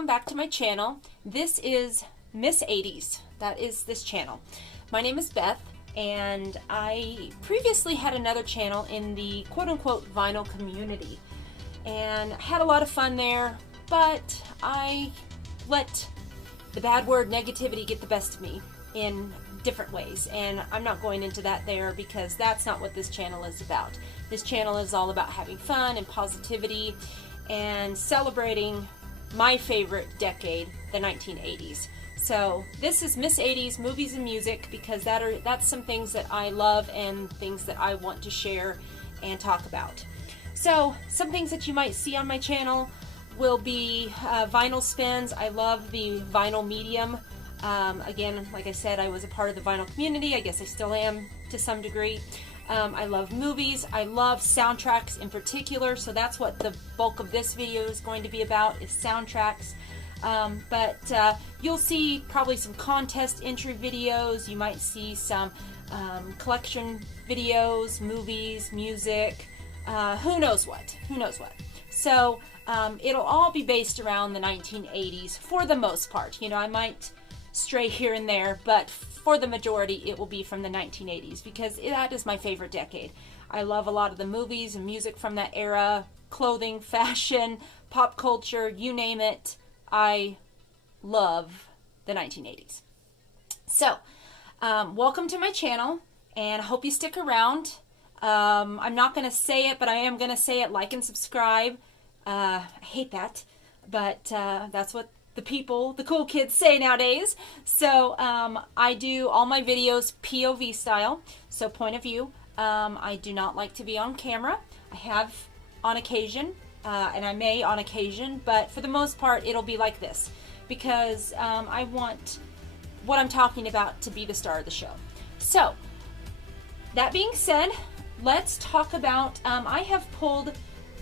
welcome back to my channel. This is Miss 80s. That is this channel. My name is Beth, and I previously had another channel in the quote-unquote vinyl community, and had a lot of fun there, but I let the bad word negativity get the best of me in different ways, and I'm not going into that there because that's not what this channel is about. This channel is all about having fun and positivity and celebrating my favorite decade, the 1980s. So this is Miss 80s movies and music, because that's some things that I love and things that I want to share and talk about. So some things that you might see on my channel will be vinyl spins. I love the vinyl medium. Again, like I said, I was a part of the vinyl community. I guess I still am to some degree. I love movies. I love soundtracks in particular, so that's what the bulk of this video is going to be about, is soundtracks. But you'll see probably some contest entry videos. You might see some collection videos, movies, music, who knows what. So it'll all be based around the 1980s for the most part. You know, I might stray here and there, but for the majority it will be from the 1980s, because that is my favorite decade. I love a lot of the movies and music from that era, clothing, fashion, pop culture, you name it. I love the 1980s. So welcome to my channel, and I hope you stick around. I'm not going to say it, but I am going to say it: like and subscribe. I hate that, but that's what the cool kids say nowadays. So I do all my videos POV style, so point of view. I do not like to be on camera. I have on occasion, and I may on occasion, but for the most part it'll be like this, because I want what I'm talking about to be the star of the show. So that being said, let's talk about, I have pulled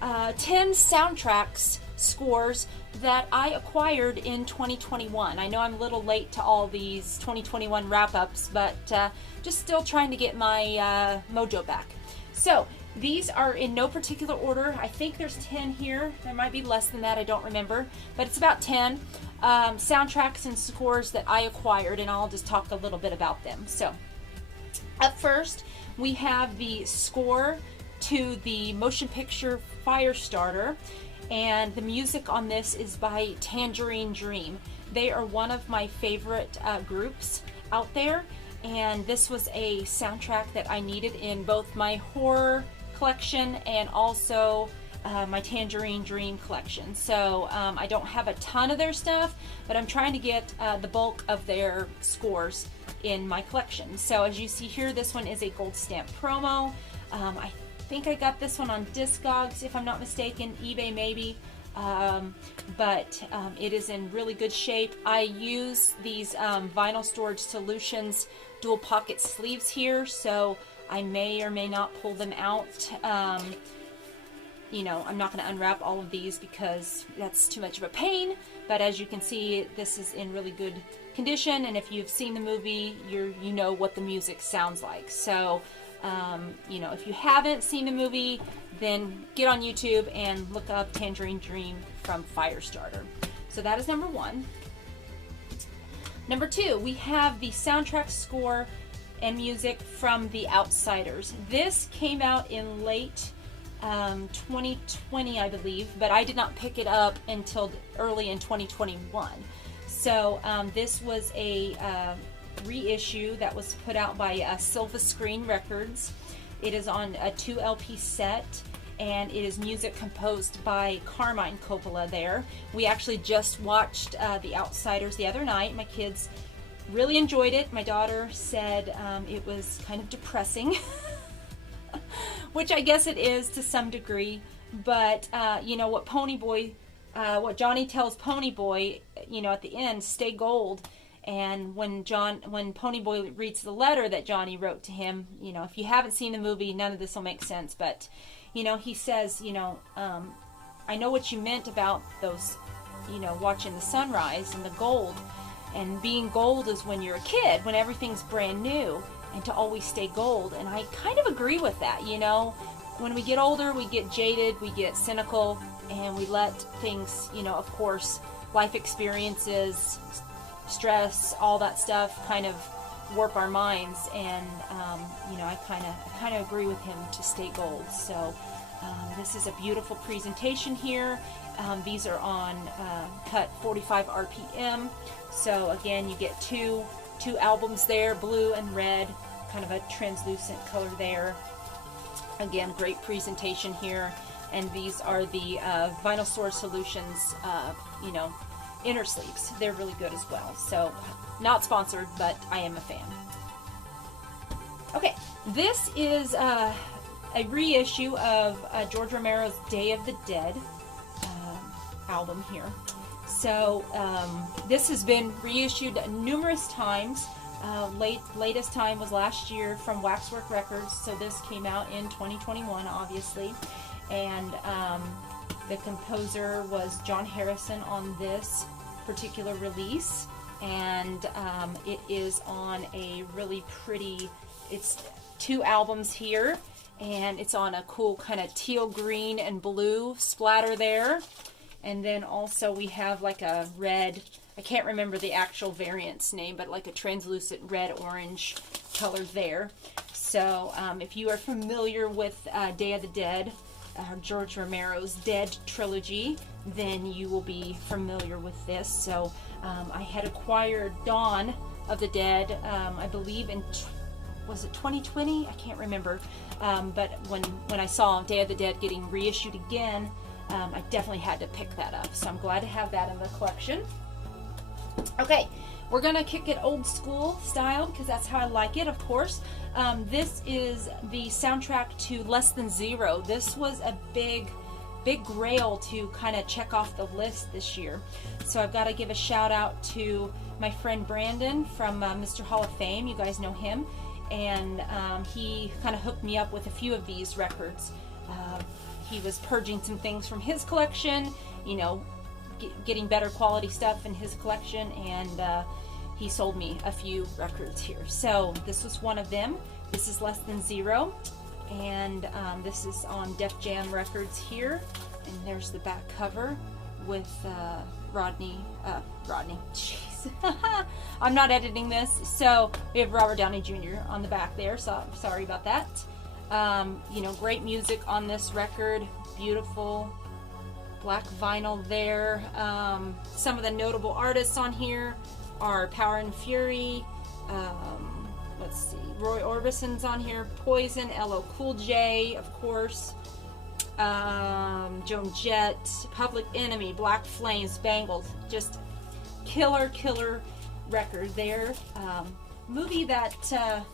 10 soundtracks scores that I acquired in 2021. I know I'm a little late to all these 2021 wrap-ups, but just still trying to get my mojo back. So these are in no particular order. I think there's 10 here. There might be less than that, I don't remember, but it's about 10 soundtracks and scores that I acquired, and I'll just talk a little bit about them. So up first, we have the score to the motion picture Firestarter, and the music on this is by Tangerine Dream. They are one of my favorite groups out there, and this was a soundtrack that I needed in both my horror collection and also my Tangerine Dream collection. So I don't have a ton of their stuff, but I'm trying to get the bulk of their scores in my collection. So as you see here, this one is a gold stamp promo. I think I got this one on Discogs, if I'm not mistaken, eBay maybe, but it is in really good shape. I use these Vinyl Storage Solutions dual pocket sleeves here, so I may or may not pull them out. You know, I'm not going to unwrap all of these because that's too much of a pain, but as you can see, this is in really good condition, and if you've seen the movie, you know what the music sounds like. So you know, if you haven't seen the movie, then get on YouTube and look up Tangerine Dream from Firestarter. So that is number one. Number two, we have the soundtrack score and music from The Outsiders. This came out in late 2020, I believe, but I did not pick it up until early in 2021. So this was a reissue that was put out by Silva Screen Records. It is on a 2 LP set, and it is music composed by Carmine Coppola there. We actually just watched The Outsiders the other night. My kids really enjoyed it. My daughter said it was kind of depressing, which I guess it is to some degree, but you know what what Johnny tells Ponyboy, you know, at the end, stay gold. And when Ponyboy reads the letter that Johnny wrote to him, you know, if you haven't seen the movie, none of this will make sense, but, you know, he says, you know, I know what you meant about those, you know, watching the sunrise and the gold, and being gold is when you're a kid, when everything's brand new, and to always stay gold. And I kind of agree with that, you know. When we get older, we get jaded, we get cynical, and we let things, you know, of course, life experiences, stress, all that stuff kind of warp our minds, and you know, I kind of agree with him to stay gold. So this is a beautiful presentation here. These are on cut 45 RPM. So again, you get two albums there, blue and red, kind of a translucent color there. Again, great presentation here. And these are the Vinyl Store Solutions, you know, inner sleeves. They're really good as well. So, not sponsored, but I am a fan. Okay, this is a reissue of George Romero's Day of the Dead album here. So, this has been reissued numerous times. Latest time was last year from Waxwork Records, so this came out in 2021, obviously. And the composer was John Harrison on this particular release, and it is on a really pretty, it's 2 albums here, and it's on a cool kind of teal green and blue splatter there. And then also we have like a red, I can't remember the actual variant's name, but like a translucent red-orange color there. So if you are familiar with Day of the Dead, George Romero's Dead trilogy, then you will be familiar with this. So I had acquired Dawn of the Dead, I believe in, was it 2020? I can't remember. But when I saw Day of the Dead getting reissued again, I definitely had to pick that up. So I'm glad to have that in the collection. Okay, we're gonna kick it old school style because that's how I like it, of course. This is the soundtrack to Less Than Zero. This was a big grail to kind of check off the list this year. So I've got to give a shout out to my friend Brandon from Mr. Hall of Fame. You guys know him. And he kind of hooked me up with a few of these records. He was purging some things from his collection, you know, getting better quality stuff in his collection, and he sold me a few records here. So this was one of them. This is Less Than Zero, and this is on Def Jam Records here. And there's the back cover with Rodney, jeez. I'm not editing this. So we have Robert Downey Jr. on the back there, so I'm sorry about that. You know, great music on this record, beautiful black vinyl there. Some of the notable artists on here are Power and Fury, let's see, Roy Orbison's on here, Poison, LL Cool J, of course, Joan Jett, Public Enemy, Black Flames, Bangles. Just killer record there. Movie that a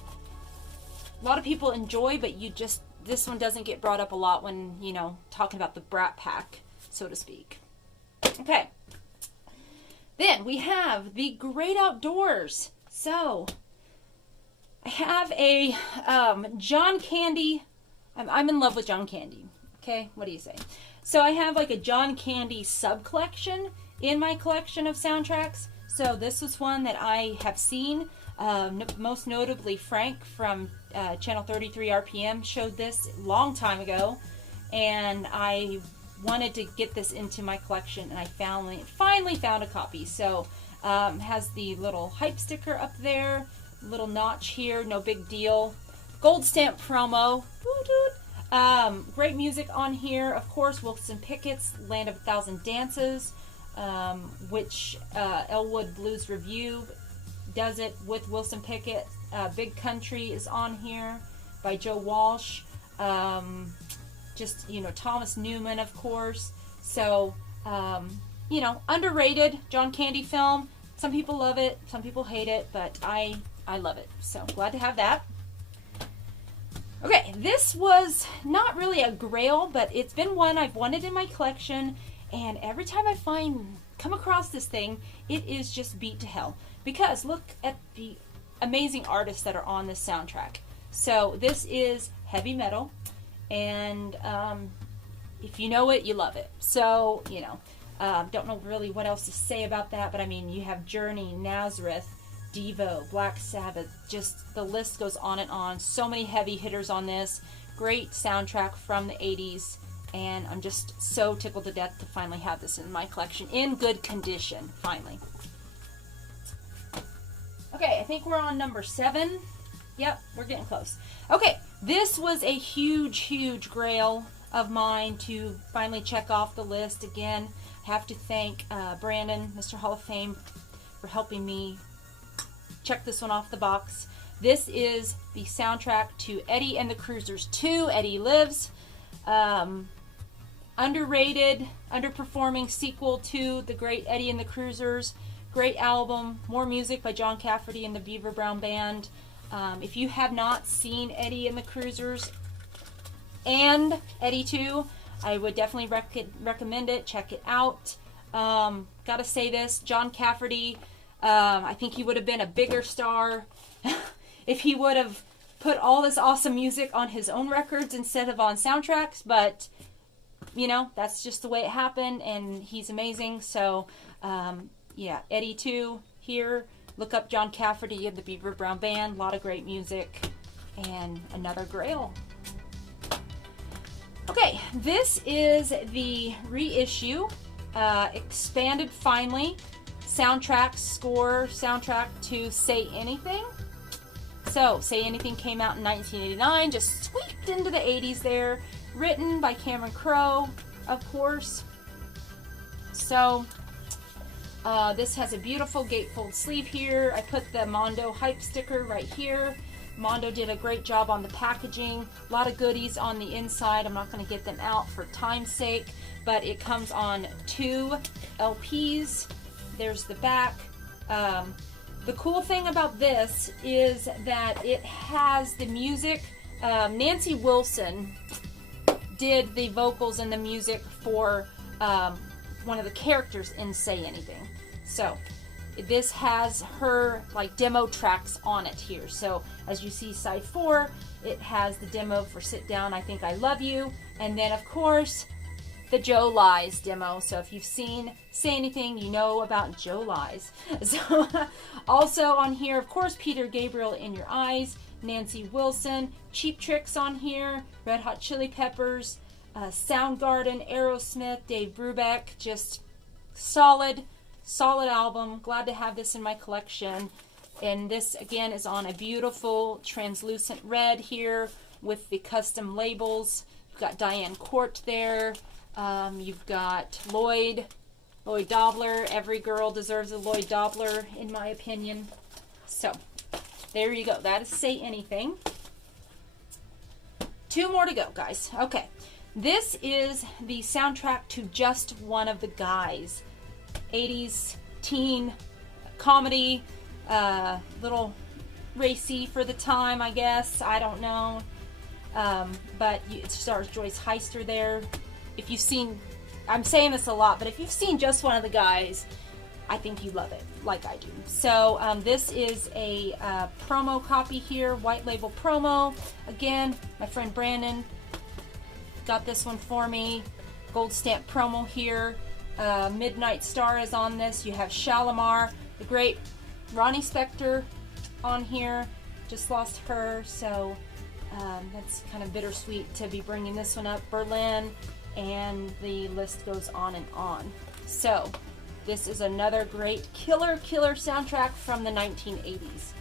lot of people enjoy, but this one doesn't get brought up a lot when, you know, talking about the Brat Pack, so to speak. Okay. Then we have the Great Outdoors. So I have a John Candy. I'm in love with John Candy. Okay, what do you say? So I have like a John Candy sub-collection in my collection of soundtracks. So this was one that I have seen. Most notably, Frank from Channel 33 RPM showed this a long time ago, and I wanted to get this into my collection, and I finally found a copy. So has the little hype sticker up there, little notch here, no big deal. Gold stamp promo. Great music on here, of course. Wilson Pickett's Land of a Thousand Dances, which Elwood Blues Review does it with Wilson Pickett. Big Country is on here by Joe Walsh. Just, you know, Thomas Newman, of course. So, you know, underrated John Candy film. Some people love it, some people hate it, but I love it. So, glad to have that. Okay, this was not really a grail, but it's been one I've wanted in my collection, and every time I come across this thing, it is just beat to hell. Because look at the amazing artists that are on this soundtrack. So this is heavy metal, and if you know it, you love it. So, you know, don't know really what else to say about that, but I mean, you have Journey, Nazareth, Devo, Black Sabbath, just the list goes on and on. So many heavy hitters on this. Great soundtrack from the 80s. And I'm just so tickled to death to finally have this in my collection in good condition, finally. Okay, I think we're on number 7. Yep, we're getting close. Okay, this was a huge, huge grail of mine to finally check off the list. Again, I have to thank Brandon, Mr. Hall of Fame, for helping me check this one off the box. This is the soundtrack to Eddie and the Cruisers 2, Eddie Lives. Underrated, underperforming sequel to the great Eddie and the Cruisers. Great album, more music by John Cafferty and the Beaver Brown Band. If you have not seen Eddie and the Cruisers and Eddie 2, I would definitely recommend it. Check it out. Gotta say this, John Cafferty, I think he would have been a bigger star if he would have put all this awesome music on his own records instead of on soundtracks, but you know, that's just the way it happened, and he's amazing. So yeah, Eddie 2 here. Look up John Cafferty and the Beaver Brown Band. A lot of great music, and another grail. Okay, this is the reissue, expanded finally, soundtrack to Say Anything. So, Say Anything came out in 1989, just squeaked into the 80s there. Written by Cameron Crowe, of course. So, this has a beautiful gatefold sleeve here. I put the Mondo hype sticker right here. Mondo did a great job on the packaging. A lot of goodies on the inside. I'm not going to get them out for time's sake, but it comes on 2 LPs. There's the back. The cool thing about this is that it has the music. Nancy Wilson did the vocals and the music for one of the characters in Say Anything. So this has her like demo tracks on it here. So as you see side 4, it has the demo for Sit Down, I Think I Love You, and then of course the Joe Lies demo. So if you've seen Say Anything, you know about Joe Lies. So also on here, of course, Peter Gabriel, In Your Eyes, Nancy Wilson, Cheap Tricks on here, Red Hot Chili Peppers, Soundgarden, Aerosmith, Dave Brubeck. Just solid album. Glad to have this in my collection. And this again is on a beautiful translucent red here with the custom labels. You've got Diane Court there. You've got Lloyd Dobler. Every girl deserves a Lloyd Dobler, in my opinion. So there you go. That is Say Anything. 2 more to go, guys. Okay. This is the soundtrack to Just One of the Guys. 80s teen comedy. Little racy for the time, I guess. I don't know. But it stars Joyce Heister there. If you've seen, I'm saying this a lot, but if you've seen Just One of the Guys, I think you love it, like I do. So this is a promo copy here, white label promo. Again, my friend Brandon got this one for me. Gold stamp promo here. Midnight Star is on this. You have Shalimar, the great Ronnie Spector on here. Just lost her, so that's kind of bittersweet to be bringing this one up. Berlin, and the list goes on and on. So this is another great killer soundtrack from the 1980s.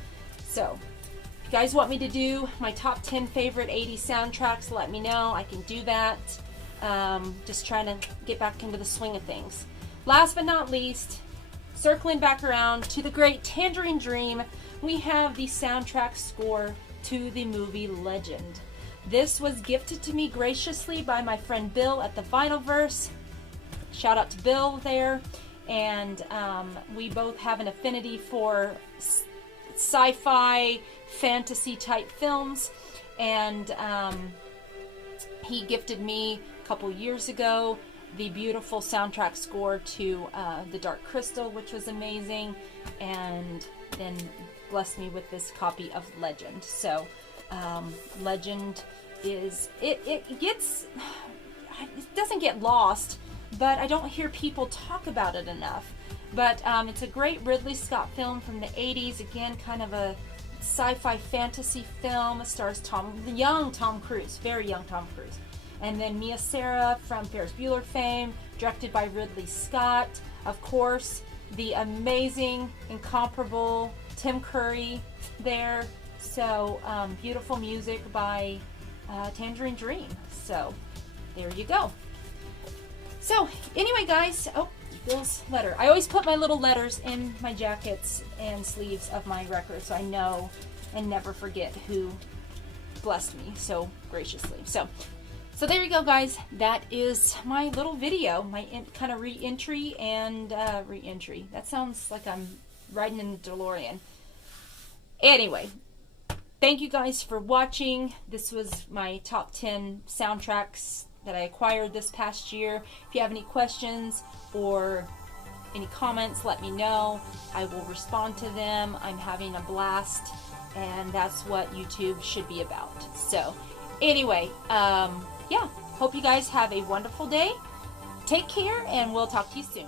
So if you guys want me to do my top 10 favorite 80s soundtracks, let me know. I can do that. Just trying to get back into the swing of things. Last but not least, circling back around to the great Tangerine Dream, we have the soundtrack score to the movie Legend. This was gifted to me graciously by my friend Bill at the Vinylverse. Shout out to Bill there. And we both have an affinity for sci-fi, fantasy type films. And he gifted me a couple years ago the beautiful soundtrack score to The Dark Crystal, which was amazing. And then blessed me with this copy of Legend. So Legend is, it doesn't get lost, but I don't hear people talk about it enough. But it's a great Ridley Scott film from the 80s. Again, kind of a sci-fi fantasy film. It stars young Tom Cruise, very young Tom Cruise. And then Mia Sara from Ferris Bueller fame, directed by Ridley Scott. Of course, the amazing, incomparable Tim Curry there. So beautiful music by Tangerine Dream. So there you go. So anyway, guys, oh, Bill's letter. I always put my little letters in my jackets and sleeves of my records so I know and never forget who blessed me so graciously. So there you go, guys. That is my little video, my kind of re-entry and re-entry. That sounds like I'm riding in the DeLorean. Anyway, thank you guys for watching. This was my top 10 soundtracks that I acquired this past year. If you have any questions or any comments, let me know. I will respond to them. I'm having a blast, and that's what YouTube should be about. So anyway, yeah, hope you guys have a wonderful day. Take care, and we'll talk to you soon.